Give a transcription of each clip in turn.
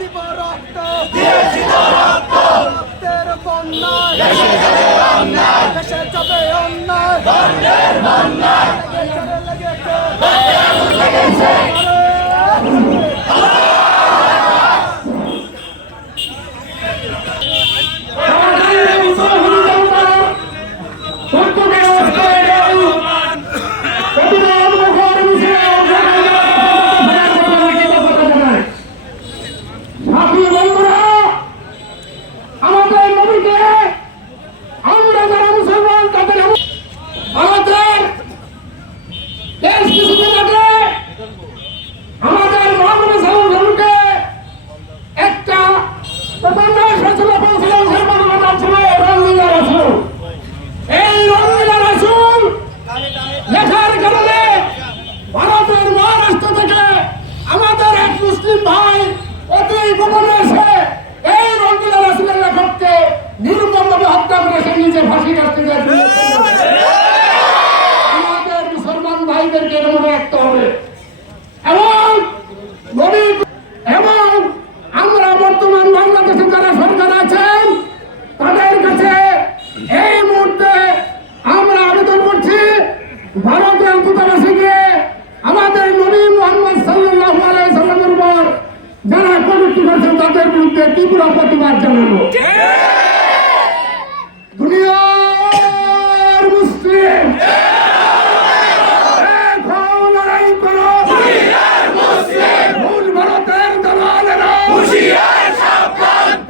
দিব রক্ত রক্তের বন্যায় দেশে যাবে অন্যায় লেগেছে আমাদের মুসলমান ভাইদেরকে মনে রাখতে হবে এবং আমরা বর্তমান বাংলাদেশে যারা সরকার আছেন তাদের কাছে এই মুহূর্তে আমরা আবেদন করছি ভারতের দূতাবাসে গিয়ে আমাদের নবী মুহাম্মদ সাল্লাল্লাহু আলাইহি সাল্লামের উপর যারা কটূক্তি করছেন তাদের বিরুদ্ধে তীব্র প্রতিবাদ জানাবো। দুনিয়ার মুসলিম লড়াই করো, মূল ভারতের দালালেরা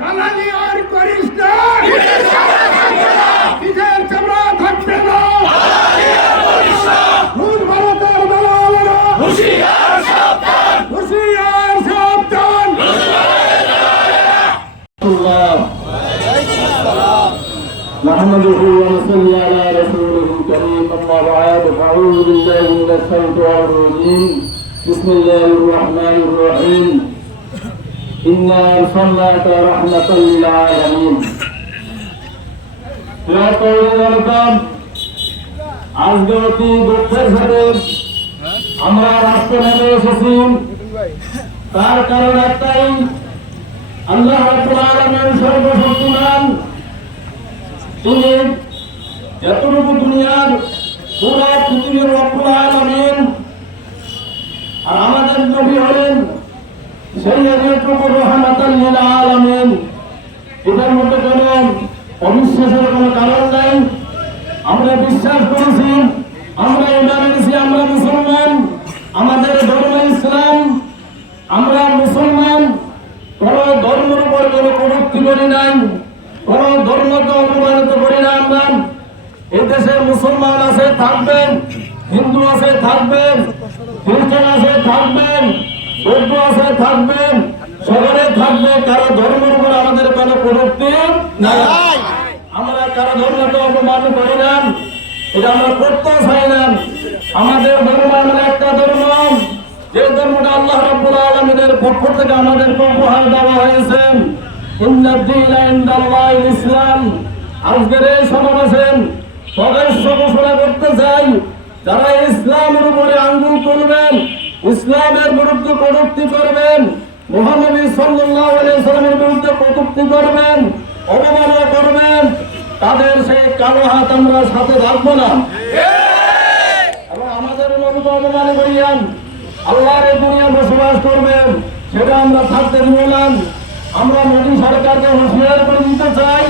দালালি আর করিস না, নিজের চামড়া থাকবে না, মূল ভারতের দালালেরা হুঁশিয়ার সাবধান। نحمده ونصلي على رسوله الكريم أما بعد فأعوذ بالله من الشيطان الرجيم بسم الله الرحمن الرحيم إنا أرسلناك رحمة للعالمين يا قوم الأرقام আজকে অতি দুঃখের সাথে আমরা রাষ্ট্র নেমে এসেছি। তার কারণ একটাই, আল্লাহ রাব্বুল আলামিন সর্বশক্তিমান, তিনি যতটুকু দুনিয়ার পুরো পৃথিবীর রব্বুল আলামিন, আর আমাদের নবী হলেন সেই যতটুকু রহমাতাল লিল আলামিন। এটার মধ্যে কোনো অবিশ্বাসের কোনো কারণ নাই। আমরা বিশ্বাস করেছি, আমরা ইমান এনেছি, আমরা মুসলমান, আমাদের ধর্ম ইসলাম, আমরা মুসলমান। কোন ধর্মের উপর কোনো কটূক্তি করি নাই, কোন ধর্মকে অপমানিত করি না। আমরা এদেশে মুসলমান আছে থাকবেন, হিন্দু আছে থাকবেন, খ্রিস্টান আছে থাকবেন, বৌদ্ধ আছে থাকবেন, সকলে থাকবে। কারো ধর্মের উপর আমাদের কোনো কটূক্তি নাই। আমরা কারো ধর্মকে অপমান করি না, এটা আমরা করতেও চাই না। আমাদের ধর্ম এমন একটা ধর্ম যে ধর্মটা আল্লাহ রাব্বুল আলামিনের পক্ষ থেকে আমাদেরকে উপহার দেওয়া হয়েছে। ইসলাম। আজকের এই সমাবেশে প্রকাশ্য ঘোষণা করতে চাই, যারা ইসলামের উপরে আঙ্গুল তুলবেন, ইসলামের বিরুদ্ধে কটূক্তি করবেন, মুহাম্মদ সাল্লাল্লাহু আলাইহি সাল্লামের বিরুদ্ধে কটূক্তি করবেন, অবমাননা করবেন, তাদের সেই কালো হাত আমরা সাথে রাখবো না। এবং আমাদের নবীকে অবমান করিয়ান আল্লাহর এই দুনিয়া বসবাস করবেন, সেটা আমরা থাকতে দিব না। আমরা মোদী সরকারকে হুঁশিয়ার করে দিতে চাই,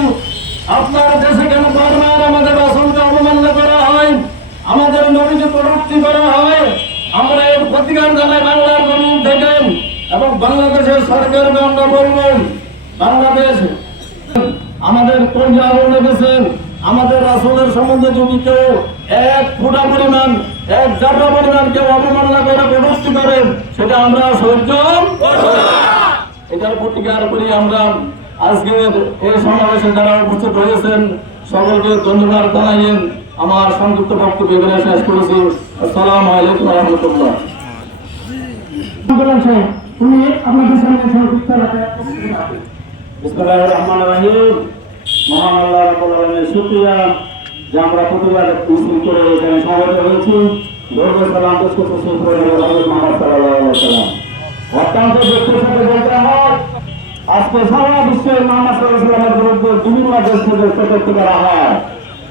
আপনার দেশে কেন বারবার আমাদের রাসূলকে অবমাননা করা হয়, আমাদের নবীকে কটূক্তি করা হয়। আমরা এর প্রতিকার জানাই বাংলার জমিন থেকে, এবং বাংলাদেশের সরকারকে আমরা বলবেন, বাংলাদেশ আমাদের কলিজা আগুন লেগেছেন। আমাদের রাসূলের সম্বন্ধে যদি কেউ এক ফোঁটা পরিমাণ, এক জাররা পরিমাণ কেউ অবমাননা করে কটূক্তি করেন, সেটা আমরা সহ্য করব না। এটার প্রতিকার করি আমরা আজকে এই সমাবেশে যারা উপস্থিত হয়েছেন সকলকে ধন্যবাদ জানাইয়েন। আমার সংক্ষিপ্ত বক্তব্য এখানে শেষ করেছি। আসসালামু আলাইকুম ওয়া রাহমাতুল্লাহ। তুমি আপনাদের সামনে সংক্ষিপ্ত বিসমিল্লাহির রহমানির রহিম। মহান আল্লাহ রাব্বুল আলামিনের শুকরিয়া যে আমরা প্রতিবার উসুল করে এখানে সমবেত হয়েছি। দরুদ সালাম পেশ করতেছি হযরত মুহাম্মদ সাল্লাল্লাহু আলাইহি ওয়াসাল্লাম। অত্যন্ত দুঃখের সাথে বলতে হয় আজকে সারা বিশ্বের মোহাম্মদ সাল্লাল্লাহু আলাইহি ওয়াসাল্লামের বিরুদ্ধে বিভিন্ন দেশ থেকে কটূক্তি করা হয়।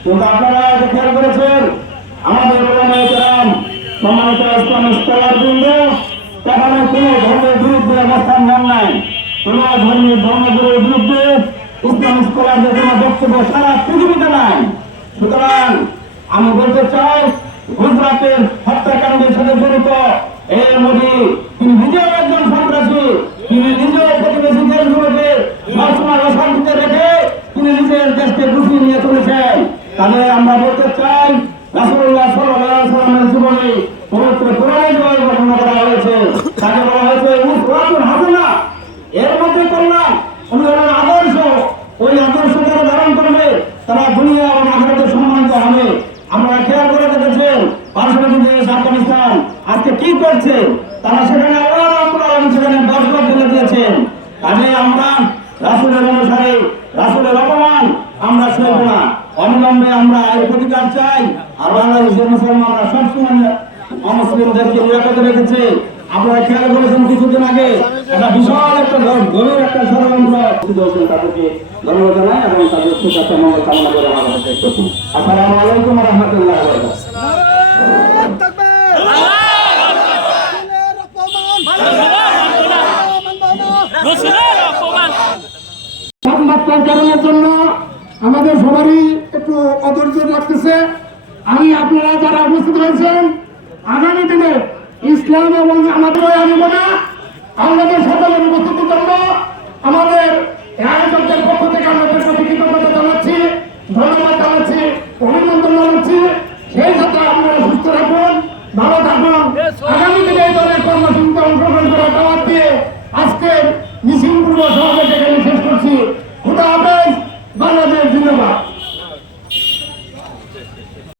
কিন্তু আপনারা এটা খেয়াল করেছেন, আমাদের ওলামায়ে কেরাম, সম্মানিত ইসলামিক স্কলারবৃন্দ কখনো কোনো ধর্মের বিরুদ্ধে অবস্থান নেন নাই। কোনো ধর্মগুরুর বিরুদ্ধে ইসলামিক স্কলারদের কোনো বক্তব্য সারা পৃথিবীতে নাই। সুতরাং আমি বলতে চাই, গুজরাটের হত্যাকাণ্ডের সাথে জড়িত এই মোদী, তিনি নিজেও একজন সন্ত্রাসী, তিনি নিজেও প্রতিবেশী দেশগুলোকে সবসময় অশান্তিতে রেখে তিনি নিজের দেশকে গুছিয়ে নিয়ে চলেছেন। তাহলে আমরা বলতে চাই, রাসূলুল্লাহ সাল্লাল্লাহু আলাইহি ওয়াসাল্লামের জীবনে পবিত্র কোরআনে যেভাবে বর্ণনা করা হয়েছে, তাকে বলা হয়েছে উসওয়াতুন হাসানা, এর মধ্যে কল্যাণ, অনুকরণ আদর্শ। ওই আদর্শ যারা ধারণ করবে তারা দুনিয়া এবং আখিরাতে সম্মানিত হবে। আমরা খেয়াল করে দেখেছেন, পার্শ্ববর্তী দেশ আফগানিস্তান আজকে কি করছে, তারা সেখানে সেখানে বসবাস করে দিয়েছেন। কাজে আমরা রাসূলের অনুসারে, রাসূলের অপমান আমরা সইব না। অবিলম্বে আমরা এর প্রতিকার চাই। আর বাংলাদেশের মুসলমানরা সবসময় অমুসলিমদেরকে নিরাপদে রেখেছে। আপনারা খেয়াল করেছেন কিছুদিন আগে একটা বিশাল একটা গভীর একটা ষড়যন্ত্র তাদেরকে ধন্যবাদ জানাই এবং তাদের সুস্বাস্থ্য মঙ্গল কামনা করে আমাদের শেষ করছি। আসসালামু আলাইকুম ওয়া রাহমাতুল্লাহি ওয়া সংবাদ প্রচারণের জন্য আমাদের সবারই একটু অধৈর্য লাগতেছে। আমি আপনারা যারা উপস্থিত হয়েছেন, আগামী দিনে ইসলাম এবং আমাদের আনিমনা আমাদের সকলের উপস্থিতির জন্য আমাদের আয়োজকদের পক্ষ থেকে আমাদের প্রতি কৃতজ্ঞতা জানাচ্ছি, ধন্যবাদ জানাচ্ছি, অভিনন্দন জানাচ্ছি। সেই সাথে আপনারা সুস্থ থাকুন, ভালো থাকুন। আগামী দিনে এই দলের কর্মসূচিতে অংশগ্রহণ করার দাওয়াত দিয়ে আজকে মিছিল পূর্ব সমাবেশ এখানে শেষ করছি। খুদা হাফেজ। বাংলাদেশ।